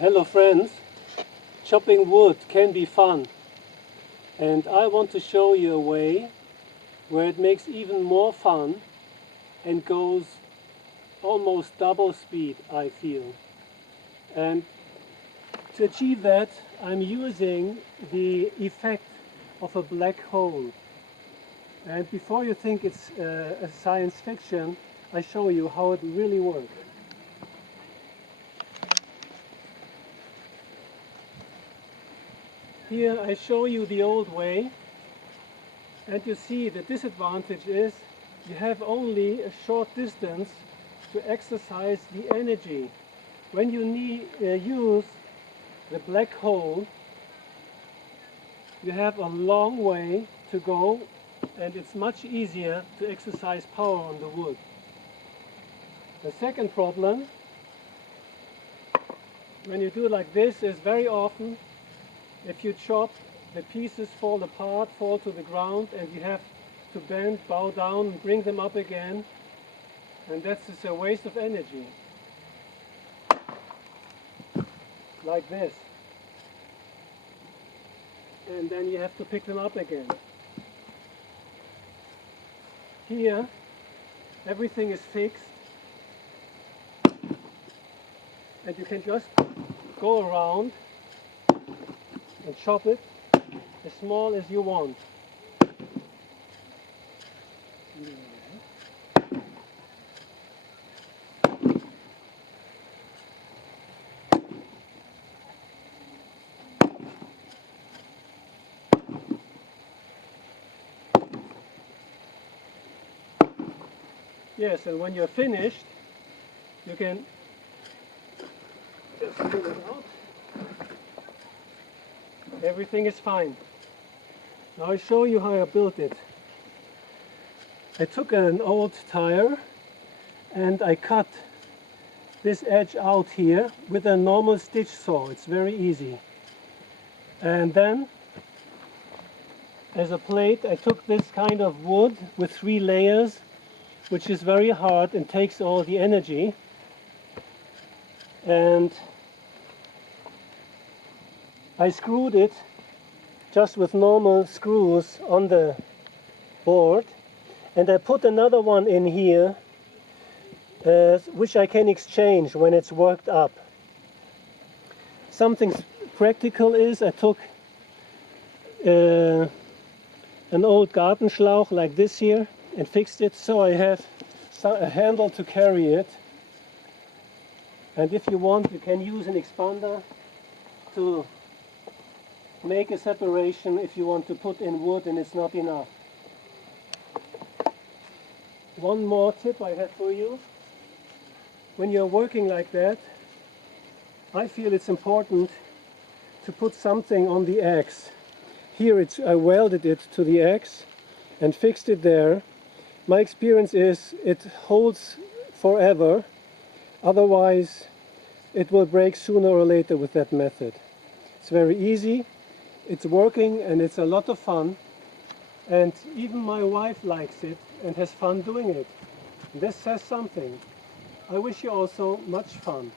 Hello friends, chopping wood can be fun, and I want to show you a way where it makes even more fun and goes almost double speed, I feel. And to achieve that, I'm using the effect of a black hole. And before you think it's a science fiction, I show you how it really works. Here I show you the old way, and you see the disadvantage is you have only a short distance to exercise the energy. When you use the black hole, you have a long way to go, and it's much easier to exercise power on the wood. The second problem, when you do it like this, is very often if you chop, the pieces fall apart, fall to the ground, and you have to bend, bow down, and bring them up again. And that's just a waste of energy. Like this. And then you have to pick them up again. Here, everything is fixed. And you can just go around and chop it as small as you want. Yes, and when you're finished, you can just pull it out. Everything is fine. Now I show you how I built it. I took an old tire and I cut this edge out here with a normal stitch saw. It's very easy. And then as a plate I took this kind of wood with 3 layers, which is very hard and takes all the energy. And I screwed it just with normal screws on the board, and I put another one in here which I can exchange when it's worked up. Something practical is I took an old Gartenschlauch like this here and fixed it so I have a handle to carry it. And if you want, you can use an expander to make a separation if you want to put in wood and it's not enough. One more tip I have for you. When you're working like that, I feel it's important to put something on the axe. Here I welded it to the axe and fixed it there. My experience is it holds forever, otherwise it will break sooner or later with that method. It's very easy. It's working and it's a lot of fun, and even my wife likes it and has fun doing it. This says something. I wish you also much fun.